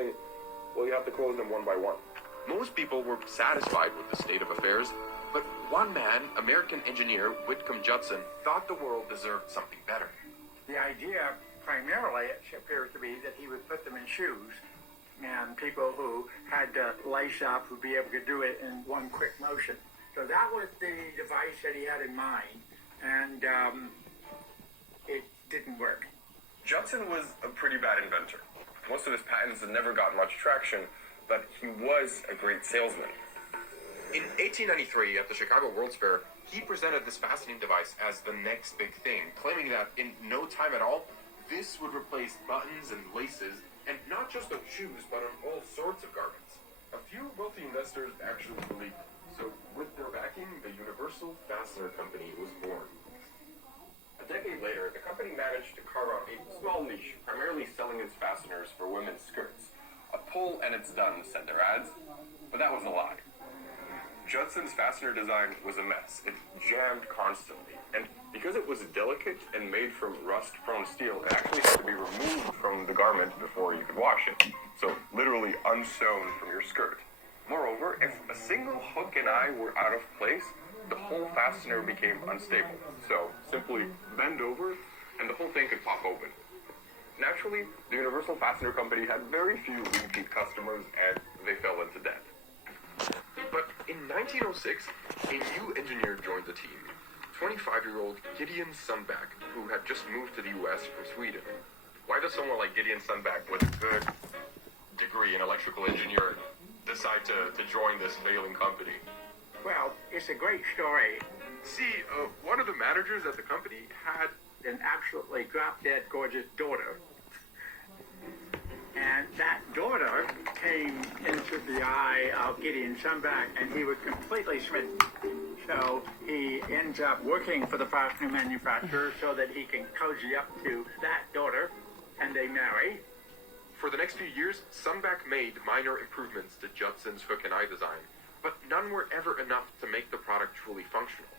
building, well, you have to close them one by one. Most people were satisfied with the state of affairs, but one man, American engineer Whitcomb Judson, thought the world deserved something better. The idea, primarily, it appears to be that he would put them in shoes, and people who had to lace up would be able to do it in one quick motion. So that was the device that he had in mind, and it didn't work. Judson was a pretty bad inventor. Most of his patents had never got much traction, but he was a great salesman. In 1893, at the Chicago World's Fair, he presented this fascinating device as the next big thing, claiming that in no time at all, this would replace buttons and laces, and not just on shoes, but on all sorts of garments. A few wealthy investors actually believed it, so with their backing, the Universal Fastener Company was born. A decade later, the company managed to carve out a small niche, primarily selling its fasteners for women's skirts. A pull and it's done, said their ads, but that was a lie. Judson's fastener design was a mess. It jammed constantly, and because it was delicate and made from rust-prone steel, it actually had to be removed from the garment before you could wash it, so literally unsewn from your skirt. Moreover, if a single hook and eye were out of place, the whole fastener became unstable, so simply bend over and the whole thing could pop open. Naturally, the Universal Fastener Company had very few repeat customers, and they fell into debt. But in 1906, a new engineer joined the team, 25-year-old Gideon Sundback, who had just moved to the U.S. from Sweden. Why does someone like Gideon Sundback with a good degree in electrical engineering decide to join this failing company? Well, it's a great story. See, one of the managers at the company had An absolutely drop-dead gorgeous daughter. And that daughter came into the eye of Gideon Sundback, and he was completely smitten. So he ends up working for the fastener manufacturer so that he can cozy up to that daughter, and they marry. For the next few years, Sundback made minor improvements to Judson's hook and eye design, but none were ever enough to make the product truly functional.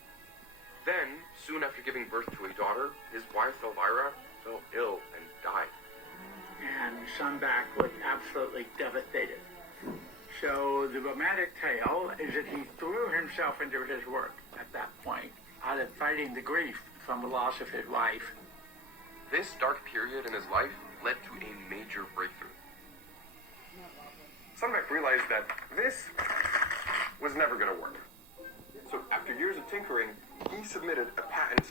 Then, soon after giving birth to a daughter, his wife Elvira fell ill and died. And Sundback was absolutely devastated. So the romantic tale is that he threw himself into his work at that point, out of fighting the grief from the loss of his wife. This dark period in his life led to a major breakthrough. Sundback realized that this was never going to work. So after years of tinkering, he submitted a patent